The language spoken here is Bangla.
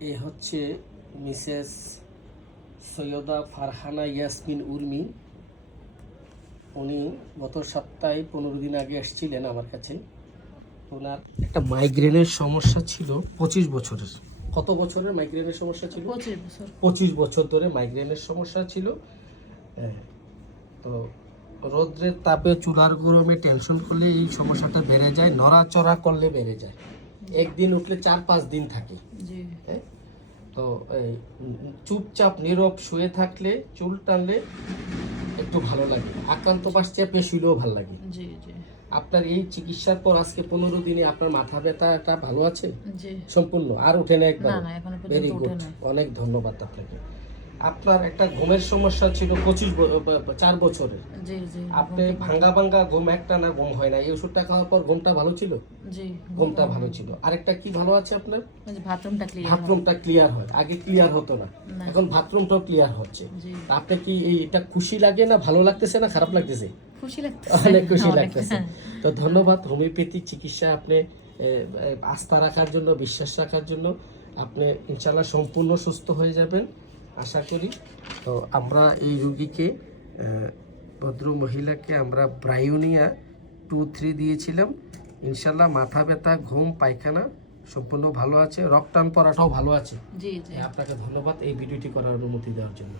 এ হচ্ছে মিসেস সৈয়দা ফারহানা ইয়াসমিন উর্মি। উনি গত সপ্তাহে 15 দিন আগে এসেছিলেন আমার কাছে। ওনার একটা মাইগ্রেনের সমস্যা ছিল 25 বছরের। কত বছরের মাইগ্রেনের সমস্যা ছিল? 25 বছর। 25 বছর ধরে মাইগ্রেনের সমস্যা ছিল। তো রৌদ্রের তাপে চুলার গরমে টেনশন করলে এই সমস্যাটা বেড়ে যায়, নড়াচড়া করলে বেড়ে যায়, একদিন উঠলে 4-5 দিন থাকে। জি। তো এই চুপচাপ নীরব শুয়ে থাকলে, চুল টানলে একটু ভালো লাগে, আক্রান্ত পাশ চেপে শুলেও ভালো লাগে। জি জি। আপনার এই চিকিৎসার পর আজকে 15 দিনে আপনার মাথা ব্যথাটা ভালো আছে? জি। সম্পূর্ণ আর ওঠে না একবার? না না, এখনো পর্যন্ত ভেরি ওঠে গুড, না। অনেক ধন্যবাদ আপনাকে। আপনার একটা ঘুমের সমস্যা ছিল 4 বছরের। জি জি। আপনি ভাঙ্গা ঘুম, একটা না ঘুম হয় না, এই ওষুধটা খাওয়ার পর ঘুমটা ভালো ছিল? জি। ঘুমটা ভালো ছিল। আরেকটা কি ভালো আছে আপনার? ওই যে বাথরুমটা ক্লিয়ার। বাথরুমটা ক্লিয়ার হয়, আগে ক্লিয়ার হতো না, না। এখন বাথরুমটাও ক্লিয়ার হচ্ছে। জি। আপনি কি এটা খুশি লাগে না ভালো লাগতেছে না খারাপ লাগতেছে? খুশি লাগতেছে, অনেক খুশি লাগতেছে। তো ধন্যবাদ হোমিওপ্যাথিক চিকিৎসা আপনি আস্থা রাখার জন্য, বিশ্বাস রাখার জন্য। আপনি ইনশাল্লাহ সম্পূর্ণ সুস্থ হয়ে যাবেন আশা করি। তো আমরা এই রুগীকে, ভদ্র মহিলাকে আমরা ব্রায়োনিয়া 2-3 দিয়েছিলাম। ইনশাল্লাহ মাথা ব্যথা, ঘুম, পায়খানা সম্পূর্ণ ভালো আছে, রক্ত টান পড়াটাও ভালো আছে। জি জি। আপনাকে ধন্যবাদ এই ভিডিওটি করার অনুমতি দেওয়ার জন্য।